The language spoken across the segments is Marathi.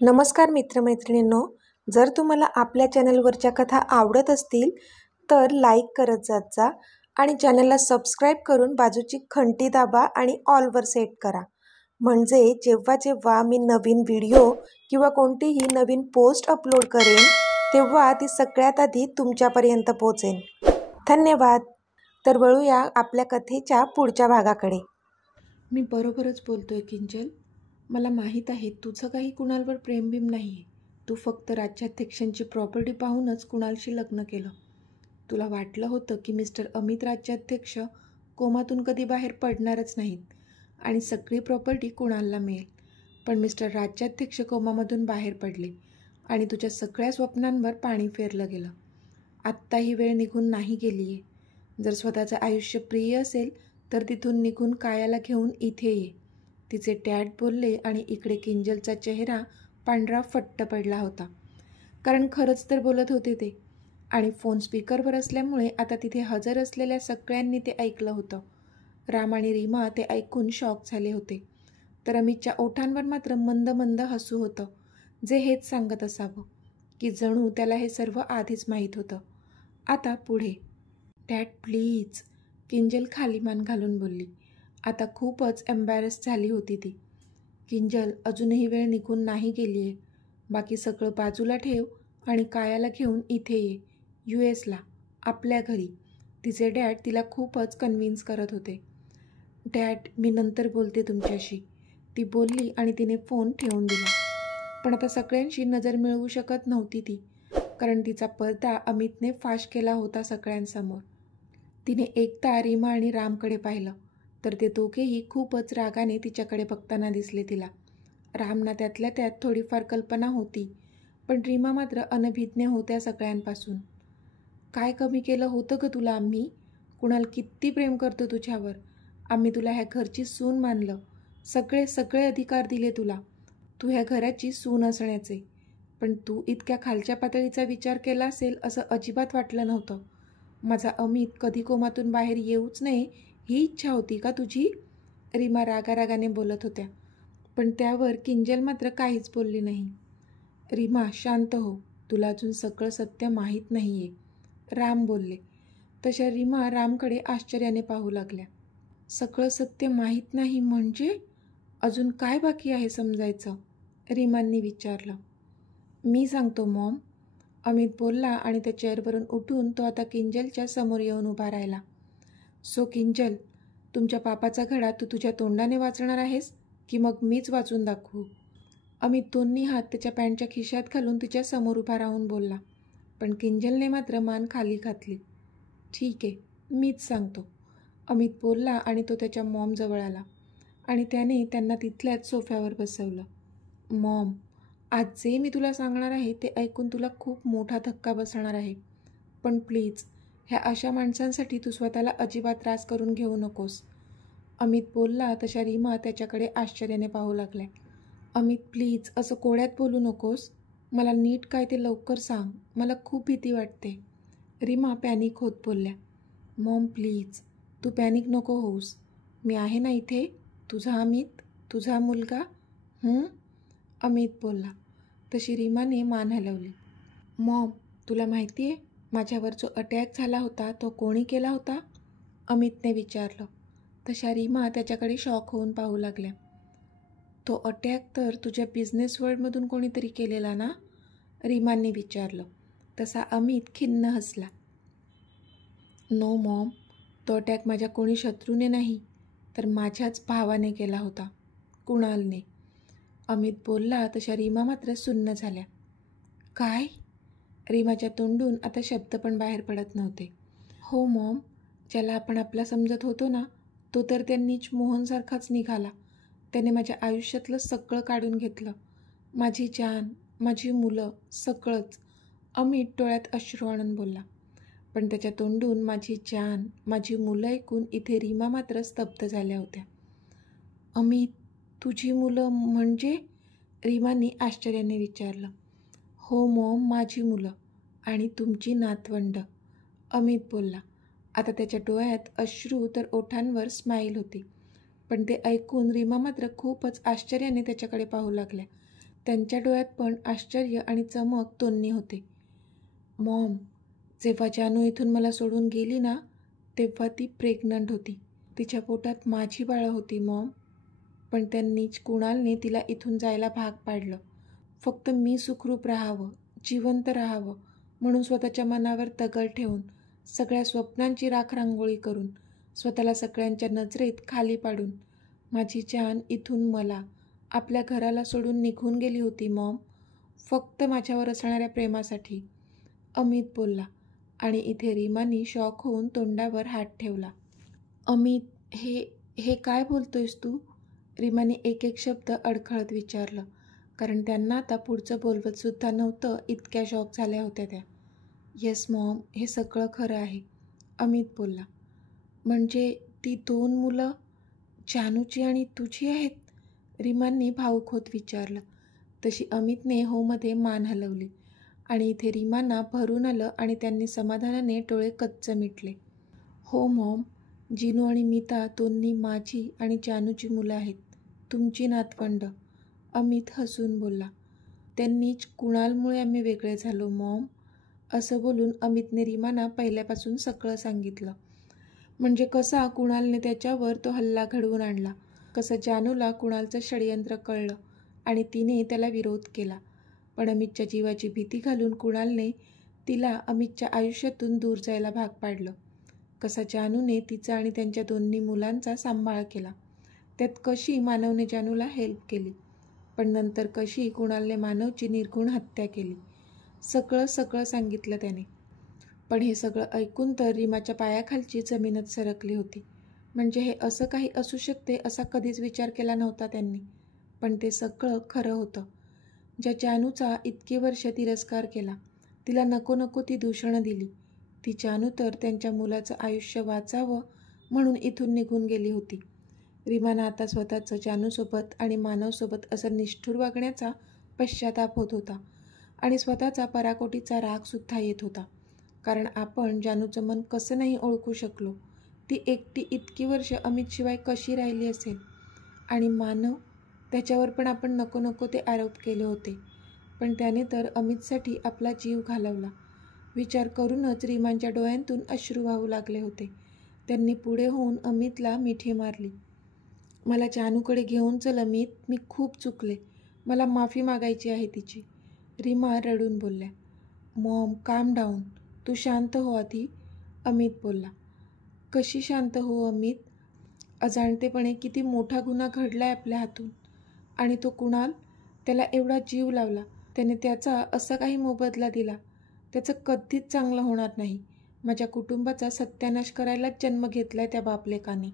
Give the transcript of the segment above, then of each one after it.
नमस्कार मित्रमैत्रिणींनो, जर तुम्हाला आपल्या चॅनलवरच्या कथा आवडत असतील तर लाईक करत जात जा आणि चॅनलला सबस्क्राईब करून बाजूची घंटी दाबा आणि ऑलवर सेट करा. म्हणजे जेव्हा जेव्हा मी नवीन व्हिडिओ किंवा कोणतीही नवीन पोस्ट अपलोड करेन तेव्हा ती सगळ्यात आधी तुमच्यापर्यंत पोहोचेल. धन्यवाद. तर वळूया आपल्या कथेच्या पुढच्या भागाकडे. मी बरोबरच बोलतोय किंजल. मला माहीत आहे तुझं काही कुणालवर प्रेमबिम नाही आहे. तू फक्त राज्याध्यक्षांची प्रॉपर्टी पाहूनच कुणालशी लग्न केलं. तुला वाटलं होतं की मिस्टर अमित राज्याध्यक्ष कोमातून कधी बाहेर पडणारच नाहीत आणि सगळी प्रॉपर्टी कुणालला मिळेल. पण मिस्टर राज्याध्यक्ष कोमामधून बाहेर पडले आणि तुझ्या सगळ्या स्वप्नांवर पाणी फेरलं गेलं. आत्ता ही वेळ निघून नाही गेली आहे. जर स्वतःचं आयुष्य प्रिय असेल तर तिथून निघून कायाला घेऊन इथे ये, तिचे डॅड बोलले आणि इकडे किंजलचा चेहरा पांढरा फट्ट पडला होता. कारण खरंच तर बोलत होते ते आणि फोन स्पीकरवर असल्यामुळे आता तिथे हजर असलेल्या सगळ्यांनी ते ऐकलं होतं. राम आणि रीमा ते ऐकून शॉक झाले होते. तर अमितच्या ओठांवर मात्र मंद मंद हसू होतं, जे हेच सांगत असावं की जणू त्याला हे सर्व आधीच माहीत होतं. आता पुढे. डॅड प्लीज, किंजल खाली मान घालून बोलली. आता खूपच एम्बॅरेस झाली होती ती. किंजल, अजूनही वेळ निघून नाही गेली आहे. बाकी सगळं बाजूला ठेव आणि कायाला घेऊन इथे ये, US ला, आपल्या घरी. तिचे डॅड तिला खूपच कन्व्हिन्स करत होते. डॅड, मी नंतर बोलते तुमच्याशी, ती बोलली आणि तिने फोन ठेवून दिला. पण आता सगळ्यांशी नजर मिळवू शकत नव्हती ती, कारण तिचा पडदा अमितने फाश केला होता सगळ्यांसमोर. तिने एकदा रीमा आणि रामकडे पाहिलं तर ते दोघेही खूपच रागाने तिच्याकडे बघताना दिसले तिला. रामना त्यातल्या त्यात थोडीफार कल्पना होती, पण रीमा मात्र अनभिज्ञ होत्या सगळ्यांपासून. काय कमी केलं होतं ग तुला आम्ही? कुणाल किती प्रेम करतो तुझ्यावर. आम्ही तुला ह्या घरची सून मानलं, सगळे सगळे अधिकार दिले तुला, तू ह्या घराची सून असण्याचे. पण तू इतक्या खालच्या पातळीचा विचार केला असेल असं अजिबात वाटलं नव्हतं. माझा अमित कधी कोमातून बाहेर येऊच नये ही इच्छा होती का तुझी? रीमा रागारागाने बोलत होत्या, पण त्यावर किंजल मात्र काहीच बोलली नाही. रीमा, शांत हो, तुला अजून सगळं सत्य माहीत नाही आहे, राम बोलले. तशा रीमा रामकडे आश्चर्याने पाहू लागल्या. सगळं सत्य माहीत नाही म्हणजे? अजून काय बाकी आहे समजायचं? रीमांनी विचारलं. मी सांगतो मॉम, अमित बोलला आणि त्या चेअरवरून उठून तो आता किंजलच्या समोर येऊन उभा राहिला. सो किंजल, तुमच्या पापाचा घडा तू तुझ्या तोंडाने वाचणार आहेस की मग मीच वाचून दाखवू? अमित दोन्ही हात त्याच्या पॅन्टच्या खिशात घालून तिच्या समोर उभा राहून बोलला. पण किंजलने मात्र मान खाली घातली. ठीक आहे, मीच सांगतो, अमित बोलला आणि तो त्याच्या मॉमजवळ आला आणि त्याने त्यांना तिथल्याच सोफ्यावर बसवलं. मॉम, आज जे मी तुला सांगणार आहे ते ऐकून तुला खूप मोठा धक्का बसणार आहे, पण प्लीज ह्या अशा माणसांसाठी तू स्वतःला अजिबात त्रास करून घेऊ नकोस. अमित बोलला तशा रीमा त्याच्याकडे आश्चर्याने पाहू लागल्या. अमित प्लीज असं कोड्यात बोलू नकोस, मला नीट काय ते लवकर सांग, मला खूप भीती वाटते. रीमा पॅनिक होत बोलल्या. मॉम प्लीज, तू पॅनिक नको होऊस, मी आहे ना इथे, तुझा अमित, तुझा मुलगा. अमित बोलला. तशी रीमाने मान हलवली. मॉम, तुला माहिती आहे माझ्यावर जो अटॅक झाला होता तो कोणी केला होता? अमितने विचारलं. तशा रीमा त्याच्याकडे शॉक होऊन पाहू लागल्या. तो अटॅक तर तुझ्या बिझनेस वर्ल्डमधून कोणीतरी केलेला ना? रीमांनी विचारलं. तसा अमित खिन्न हसला. नो मॉम, तो अटॅक माझ्या कोणी शत्रूने नाही तर माझ्याच भावाने केला होता, कुणालने. अमित बोलला तशा रीमा मात्र सुन्न झाल्या. काय? रीमाच्या तोंडून आता शब्द पण बाहेर पडत नव्हते. हो मॉम, ज्याला आपण आपला समजत होतो ना तो तर त्या नीच मोहनसारखाच निघाला. त्याने माझ्या आयुष्यातलं सगळं काढून घेतलं, माझी जान, माझी मुलं, सगळंच. अमित डोळ्यात अश्रू आणून बोलला. पण त्याच्या तोंडून माझी जान, माझी मुलं ऐकून इथे रीमा मात्र स्तब्ध झाल्या होत्या. अमित, तुझी मुलं म्हणजे? रीमाने आश्चर्याने विचारलं. हो मॉम, माझी मुलं आणि तुमची नातवंड, अमित बोलला. आता त्याच्या डोळ्यात अश्रू तर ओठांवर स्माईल होती. पण ते ऐकून रीमा मात्र खूपच आश्चर्याने त्याच्याकडे पाहू लागल्या. त्यांच्या डोळ्यात पण आश्चर्य आणि चमक दोन्ही होते. मॉम, जेव्हा जानू इथून मला सोडून गेली ना, तेव्हा ती प्रेग्नंट होती. तिच्या पोटात माझी बाळं होती मॉम. पण त्यांनीच कुणालने तिला इथून जायला भाग पाडलं. फक्त मी सुखरूप राहावं, जिवंत राहावं म्हणून स्वतःच्या मनावर दगड ठेवून, सगळ्या स्वप्नांची राखरांगोळी करून, स्वतःला सगळ्यांच्या नजरेत खाली पाडून माझी जान इथून मला, आपल्या घराला सोडून निघून गेली होती मॉम, फक्त माझ्यावर असणाऱ्या प्रेमासाठी. अमित बोलला आणि इथे रीमानी शॉक होऊन तोंडावर हात ठेवला. अमित, हे काय बोलतोयस तू? रीमाने एक एक शब्द अडखळत विचारलं, कारण त्यांना आता पुढचं बोलवत सुद्धा नव्हतं, इतक्या शॉक झाल्या होत्या त्या. येस मॉम, हे सगळं खरं आहे, अमित बोलला. म्हणजे ती 2 मुलं जानूची आणि तुझी आहेत? रीमांनी भावुक होत विचारलं. तशी अमितने होमध्ये मान हलवली आणि इथे रीमांना भरून आलं आणि त्यांनी समाधानाने डोळे कच्च मिटले. हो मॉम, जिनू आणि मीता दोन्ही माझी आणि जानूची मुलं आहेत, तुमची नातवंड, अमित हसून बोलला. त्यांनीच कुणालमुळे आम्ही वेगळे झालो मॉम. असं बोलून अमितने रीमांना पहिल्यापासून सगळं सांगितलं. म्हणजे कसा कुणालने त्याच्यावर तो हल्ला घडवून आणला, कसं जानूला कुणालचं षडयंत्र कळलं आणि तिने त्याला विरोध केला. पण अमितच्या जीवाची भीती घालून कुणालने तिला अमितच्या आयुष्यातून दूर जायला भाग पाडलं. कसा जानूने तिचा आणि त्यांच्या दोन्ही मुलांचा सांभाळ केला. त्यात कशी मानवने जानूला हेल्प केली, पण नंतर कशी कुणालने मानवची निर्घृण हत्या केली. सगळं सांगितलं त्याने. पण हे सगळं ऐकून तर रीमाच्या पायाखालची जमीनच सरकली होती. म्हणजे हे असं काही असू शकते असा कधीच विचार केला नव्हता त्यांनी. पण ते सगळं खरं होतं. ज्या जानूचा इतकी वर्ष तिरस्कार केला, तिला नको नको ती दूषणं दिली, ती जानू तर त्यांच्या मुलाचं आयुष्य वाचावं म्हणून इथून निघून गेली होती. रीमानं आता स्वतःचं जानूसोबत आणि मानवसोबत असं निष्ठुर वागण्याचा पश्चाताप होत होता आणि स्वतःचा पराकोटीचा रागसुद्धा येत होता. कारण आपण जानूचं मन कसं नाही ओळखू शकलो. ती एकटी इतकी वर्ष अमितशिवाय कशी राहिली असेल. आणि मानव, त्याच्यावर पण आपण नको नको ते आरोप केले होते, पण त्याने तर अमितसाठी आपला जीव घालवला. विचार करूनच रीमांच्या डोळ्यांतून अश्रू वाहू लागले होते. त्यांनी पुढे होऊन अमितला मिठी मारली. मला जानूकडे घेऊन चल अमित, मी खूप चुकले, मला माफी मागायची आहे तिची. रीमा रडून बोलल्या. मॉम, काम डाऊन, तू शांत हो आधी, अमित बोलला. कशी शांत हो अमित? अजाणतेपणे किती मोठा गुन्हा घडलाय आपल्या हातून. आणि तो कुणाल, त्याला एवढा जीव लावला, त्याने त्याचा असा काही मोबदला दिला, त्याचं कधीच चांगलं होणार नाही. माझ्या कुटुंबाचा सत्यानाश करायलाच जन्म घेतलाय त्या बापलेकाने.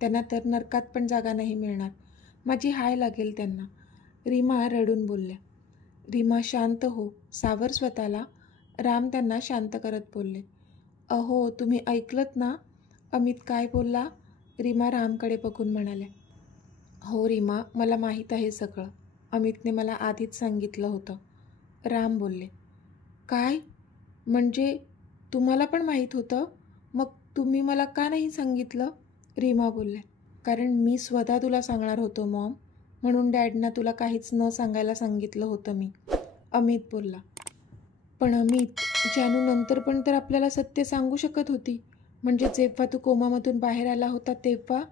त्यांना तर नरकात पण जागा नाही मिळणार. माझी हाय लागेल त्यांना, रीमा रडून बोलल्या. रीमा शांत हो, सावर स्वतःला, राम त्यांना शांत करत बोलले. अहो, तुम्ही ऐकलत ना अमित काय बोलला? रीमा रामकडे बघून म्हणाल्या. हो रीमा, मला माहीत आहे सगळं, अमितने मला आधीच सांगितलं होतं, राम बोलले. काय? म्हणजे तुम्हाला पण माहीत होतं? मग तुम्ही मला का नाही सांगितलं? रीमा बोलल्या. कारण मी स्वतः तुला सांगणार होतो मॉम, म्हणून डॅडना तुला काहीच न सांगायला सांगितलं होतं मी, अमित बोलला. पण अमित, जानू नंतर पण तर आपल्याला सत्य सांगू शकत होती. म्हणजे जेव्हा तू कोमामधून बाहेर आला होता तेव्हा,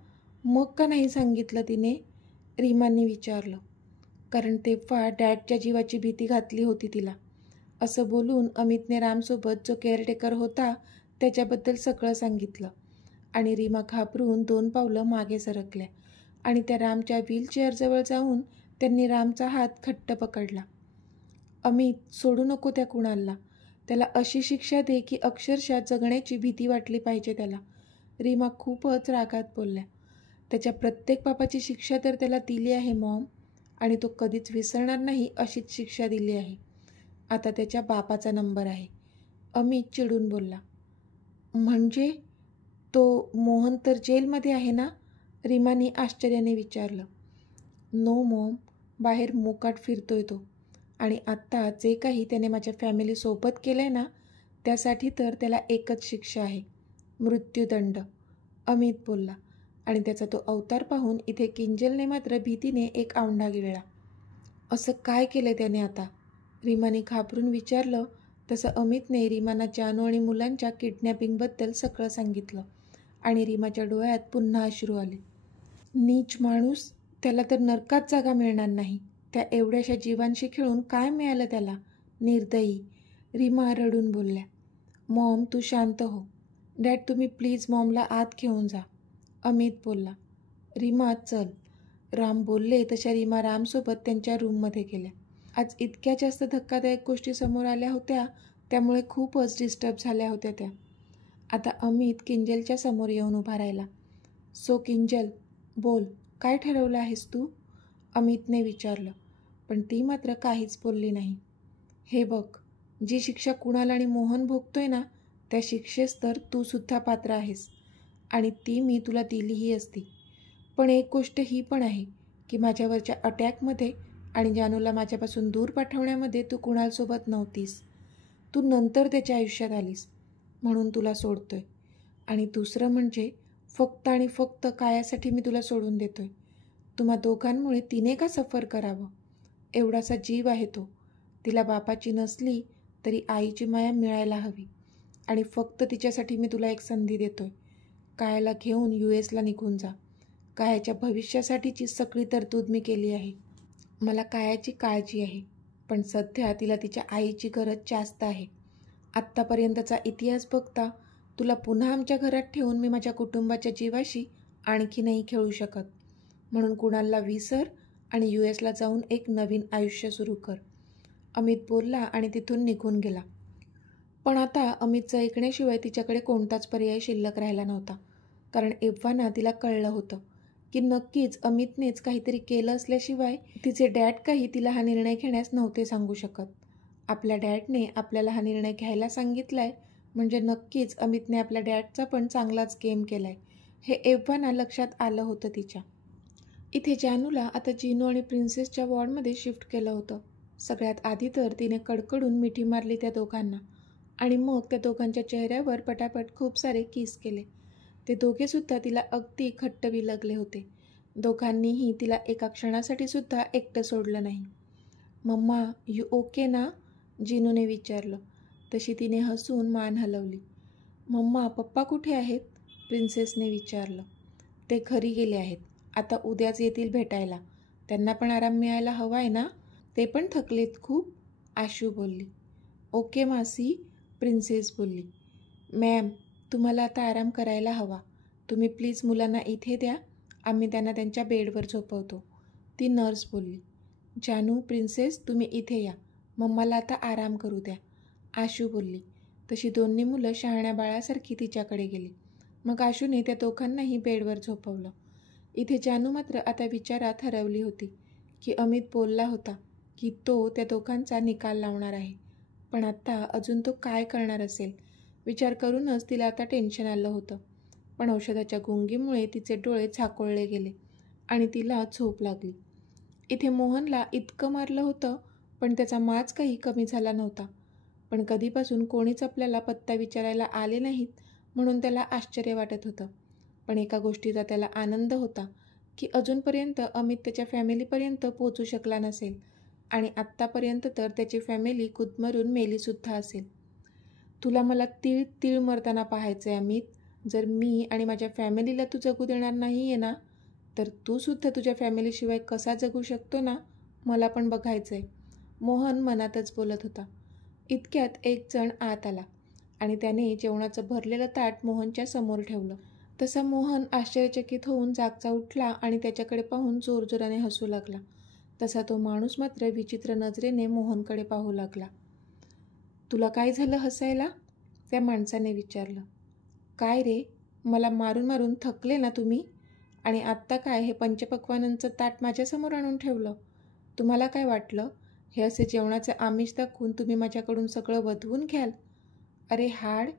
मग का नाही सांगितलं तिने? रीमांनी विचारलं. कारण तेव्हा डॅडच्या जीवाची भीती घातली होती तिला. असं बोलून अमितने रामसोबत जो केअरटेकर होता त्याच्याबद्दल सगळं सांगितलं आणि रीमा घाबरून 2 पावलं मागे सरकल्या आणि त्या रामच्या व्हीलचेअरजवळ जाऊन त्यांनी रामचा हात घट्ट पकडला. अमित, सोडू नको त्या कुणालला, त्याला अशी शिक्षा दे की अक्षरशः जगण्याची भीती वाटली पाहिजे त्याला, रीमा खूपच रागात बोलल्या. त्याच्या प्रत्येक पापाची शिक्षा तर त्याला दिली आहे मॉम, आणि तो कधीच विसरणार नाही अशीच शिक्षा दिली आहे. आता त्याच्या बापाचा नंबर आहे, अमित चिडून बोलला. म्हणजे तो मोहन तर जेलमध्ये आहे ना? रीमाने आश्चर्याने विचारलं. नो मॉम, बाहेर मोकाट फिरतोय तो, आणि आत्ता जे काही त्याने माझ्या फॅमिलीसोबत केलं आहे ना, त्यासाठी तर त्याला एकच शिक्षा आहे, मृत्यूदंड, अमित बोलला. आणि त्याचा तो अवतार पाहून इथे किंजलने मात्र भीतीने एक आवंढा गिळला. असं काय केलं त्याने आता? रीमाने घाबरून विचारलं. तसं अमितने रीमाना जानू आणि मुलांच्या किडनॅपिंगबद्दल सगळं सांगितलं आणि रीमाच्या डोळ्यात पुन्हा अश्रू आले. नीच माणूस, त्याला तर नरकात जागा मिळणार नाही. त्या एवढ्याशा जीवांशी खेळून काय मिळालं त्याला? निर्दयी. रीमा रडून बोलल्या. मॉम, तू शांत हो. डॅड, तुम्ही प्लीज मॉमला आत घेऊन जा, अमित बोलला. रीमा, चल. राम बोलले तशा रीमा रामसोबत त्यांच्या रूममध्ये गेल्या. आज इतक्या जास्त धक्कादायक गोष्टी समोर आल्या होत्या, त्यामुळे खूपच डिस्टर्ब झाल्या होत्या त्या. आता अमित किंजलच्या समोर येऊन उभा राहिला. सो किंजल, बोल, काय ठरवलं आहेस तू? अमितने विचारलं. पण ती मात्र काहीच बोलली नाही. हे बघ, जी शिक्षा कुणाल आणि मोहन भोगतोय ना, त्या शिक्षेस तर तू सुद्धा पात्र आहेस आणि ती मी तुला दिलीही असती. पण एक गोष्ट ही पण आहे की माझ्यावरच्या अटॅकमध्ये आणि जानूला माझ्यापासून दूर पाठवण्यामध्ये तू कुणालसोबत नव्हतीस. तू नंतर त्याच्या आयुष्यात आलीस म्हणून तुला सोडतोय. आणि दुसरं म्हणजे फक्त आणि फक्त कायासाठी मी तुला सोडून देतोय. तुम्हा दोघांमुळे तिने का सफर करावं? एवढासा जीव आहे तो. तिला बापाची नसली तरी आईची माया मिळायला हवी. आणि फक्त तिच्यासाठी मी तुला एक संधी देतोय. कायाला घेऊन US ला निघून जा. कायाच्या भविष्यासाठीची सगळी तरतूद मी केली आहे. मला कायाची काळजी आहे, पण सध्या तिला तिच्या आईची गरज जास्त आहे. आत्तापर्यंतचा इतिहास बघता तुला पुन्हा आमच्या घरात ठेवून मी माझ्या कुटुंबाच्या जीवाशी आणखी नाही खेळू शकत. म्हणून कुणालला विसर आणि US ला जाऊन एक नवीन आयुष्य सुरू कर, अमित बोलला आणि तिथून निघून गेला. पण आता अमितचं ऐकण्याशिवाय तिच्याकडे कोणताच पर्याय शिल्लक राहिला नव्हता. कारण एव्हाना तिला कळलं होतं की नक्कीच अमितनेच काहीतरी केलं असल्याशिवाय तिचे डॅड काही तिला हा निर्णय घेण्यास नव्हते सांगू शकत. आपल्या डॅडने आपल्याला हा निर्णय घ्यायला सांगितलाय म्हणजे नक्कीच अमितने आपल्या डॅडचा पण चांगलाच गेम केलाय, हे एव्हाना लक्षात आलं होतं तिच्या. इथे जानूला आता जिनू आणि प्रिन्सेसच्या वॉर्डमध्ये शिफ्ट केलं होतं. सगळ्यात आधी तर तिने कडकडून मिठी मारली त्या दोघांना आणि मग त्या दोघांच्या चेहऱ्यावर पटापट खूप सारे किस केले. ते दोघेसुद्धा तिला अगदी घट्ट विलगले होते. दोघांनीही तिला एका क्षणासाठी सुद्धा एकटं सोडलं नाही. मम्मा, यू ओके ना? जिनूने विचारलं. तशी तिने हसून मान हलवली. मम्मा, पप्पा कुठे आहेत? प्रिन्सेसने विचारलं. ते घरी गेले आहेत. आता उद्याच येतील भेटायला. त्यांना पण आराम मिळायला हवा आहे ना? ते पण थकलेत खूप, आशू बोलली. ओके मासी, प्रिन्सेस बोलली. मॅम, तुम्हाला आता आराम करायला हवा. तुम्ही प्लीज मुलांना इथे द्या. आम्ही त्यांना त्यांच्या बेडवर झोपवतो, ती नर्स बोलली. जानू, प्रिन्सेस, तुम्ही इथे या. मम्माला आता आराम करू द्या, आशू बोलली. तशी दोन्ही मुलं शहाण्या बाळासारखी तिच्याकडे गेली. मग आशूने त्या दोघांनाही बेडवर झोपवलं. इथे जानू मात्र आता विचारात हरवली होती की अमित बोलला होता की तो त्या दोघांचा निकाल लावणार आहे. पण आता अजून तो काय करणार असेल विचार करूनच तिला आता टेन्शन आलं होतं. पण औषधाच्या गुंगीमुळे तिचे डोळे झाकोळले गेले आणि तिला झोप लागली. इथे मोहनला इतकं मारलं होतं पण त्याचा माज काही कमी झाला नव्हता. पण कधीपासून कोणीच आपल्याला पत्ता विचारायला आले नाहीत म्हणून त्याला आश्चर्य वाटत होतं. पण एका गोष्टीचा त्याला आनंद होता की अजूनपर्यंत अमित त्याच्या फॅमिलीपर्यंत पोचू शकला नसेल आणि आत्तापर्यंत तर त्याची फॅमिली गुदमरून मेलीसुद्धा असेल. तुला मला तीळ तीळ मरताना पाहायचं आहे अमित. जर मी आणि माझ्या फॅमिलीला तू जगू देणार नाही आहे ना, तर तू सुद्धा तुझ्या फॅमिलीशिवाय कसा जगू शकतो ना, मला पण बघायचं आहे, मोहन मनातच बोलत होता. इतक्यात एक जण आत आला आणि त्याने जेवणाचं भरलेलं ताट मोहनच्या समोर ठेवलं. तसा मोहन आश्चर्यचकित होऊन जागचा उठला आणि त्याच्याकडे पाहून जोरजोराने हसू लागला. तसा तो माणूस मात्र विचित्र नजरेने मोहनकडे पाहू लागला. तुला काय झालं हसायला? त्या माणसाने विचारलं. काय रे, मला मारून मारून थकले ना तुम्ही? आणि आत्ता काय हे पंचपक्वानांचं ताट माझ्यासमोर आणून ठेवलं? तुम्हाला काय वाटलं हे असे जेवणाचे आमिष दाखवून तुम्ही माझ्याकडून सगळं वधवून घ्याल? अरे हाड,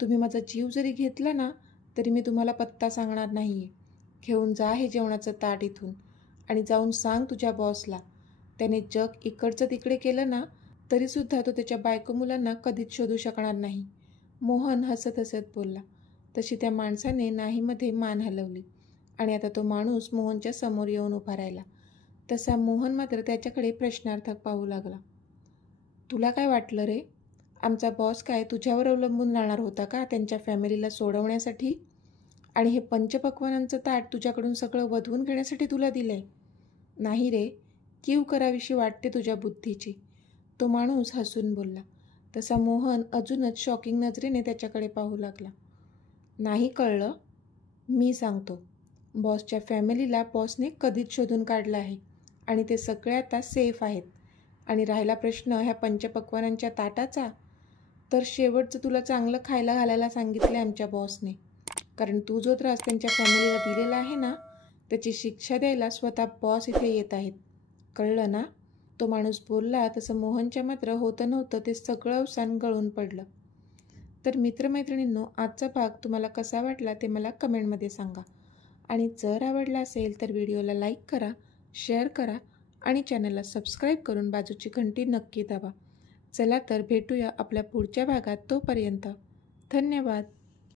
तुम्ही माझा जीव जरी घेतला ना तरी मी तुम्हाला पत्ता सांगणार नाही आहे. घेऊन जा हे जेवणाचं ताट इथून आणि जाऊन सांग तुझ्या बॉसला. त्याने जग इकडचं तिकडे केलं ना तरीसुद्धा तो त्याच्या बायको मुलांना कधीच शोधू शकणार नाही, मोहन हसत हसत बोलला. तशी त्या माणसाने नाहीमध्ये मान हलवली आणि आता तो माणूस मोहनच्या समोर येऊन उभा राहिला. तसा मोहन मात्र त्याच्याकडे प्रश्नार्थक पाहू लागला. तुला काय वाटलं रे? आमचा बॉस काय तुझ्यावर अवलंबून राहणार होता का त्यांच्या फॅमिलीला सोडवण्यासाठी? आणि हे पंचपक्वानांचं ताट तुझ्याकडून सगळं वधवून घेण्यासाठी तुला दिलं आहे? नाही रे, कीव करावीशी वाटते तुझ्या बुद्धीची, तो माणूस हसून बोलला. तसा मोहन अजूनच शॉकिंग नजरेने त्याच्याकडे पाहू लागला. नाही कळलं? मी सांगतो. बॉसच्या फॅमिलीला बॉसने कधीच शोधून काढलं आहे आणि ते सगळे आता सेफ आहेत. आणि राहिला प्रश्न ह्या पंचपक्वानांच्या ताटाचा, तर शेवटचं तुला चांगलं खायला घालायला सांगितलं आमच्या बॉसने. कारण तू जो त्रास त्यांच्या फॅमिलीला दिलेला आहे ना, त्याची शिक्षा द्यायला स्वतः बॉस इथे येत आहेत. कळलं ना? तो माणूस बोलला तसं मोहनच्या मात्र होतं नव्हतं ते सगळं अवसान गळून पडलं. तर मित्रमैत्रिणींनो, आजचा भाग तुम्हाला कसा वाटला ते मला कमेंटमध्ये सांगा. आणि जर आवडला असेल तर व्हिडिओला लाईक करा, शेअर करा आणि चॅनलला सबस्क्राईब करून बाजूची घंटी नक्की दाबा. चला तर भेटूया आपल्या पुढच्या भागात. तोपर्यंत धन्यवाद.